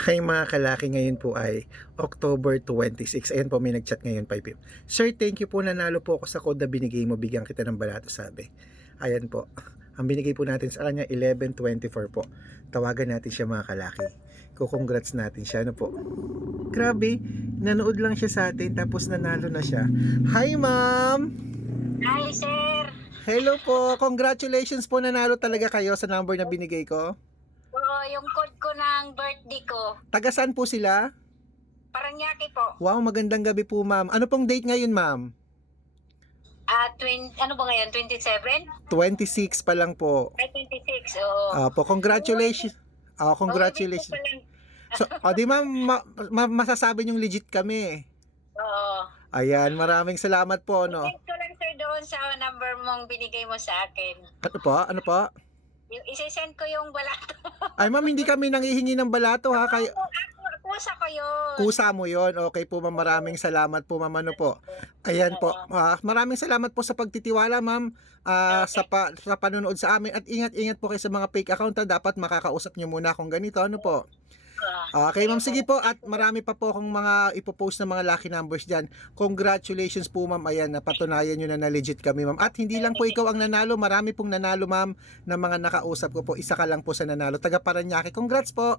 Hi mga kalaki, ngayon po ay October 26. Ayan po, may nag-chat ngayon 5 p.m. Sir, thank you po, nanalo po ako sa code na binigay mo, bigyan kita ng balato, sabi. Ayan po, ang binigay po natin sa kanya, 11.24 po. Tawagan natin siya mga kalaki. Kukongrats natin siya, ano po. Grabe, nanood lang siya sa atin, tapos nanalo na siya. Hi ma'am! Hi, sir. Hello po, congratulations po, nanalo talaga kayo sa number na binigay ko. Yung code ko ng birthday ko. Taga saan po sila? Paranaque po. Wow, magandang gabi po ma'am. Ano pong date ngayon ma'am? Ah, twin, ano ba ngayon? 27? 26 pa lang po. Ay, 26. Oo. Apo, congratulations. Ah, congratulations. Oo, ibig So, o di ma'am, ma- ma- masasabi niyong legit kami. Oo. Ayan, maraming salamat po, no. Thanks ko lang, sir, doon sa number mong binigay mo sa akin. Ano po? Ano po? Yung, isesend ko yung balato. Ay ma'am, hindi kami nangihingi ng balato ha. Kay kusa ko yun. kusa mo 'yon. Okay po ma'am, maraming salamat po ma'am ano po. Ayan po. Ah, maraming salamat po sa pagtitiwala ma'am. Ah, sa pa, sa panonood sa amin at ingat-ingat po kayo sa mga fake account ha. dapat makakausap niyo muna kung ganito ano po. Ah. Okay, ma'am, sige po. At marami pa po akong mga ipopost na mga lucky numbers dyan. Congratulations po, ma'am. Ayan, napatunayan nyo na na legit kami, ma'am. At hindi lang po ikaw ang nanalo. Marami pong nanalo, ma'am, na mga nakausap ko po. Isa ka lang po sa nanalo. Taga Paranaque. Congrats po.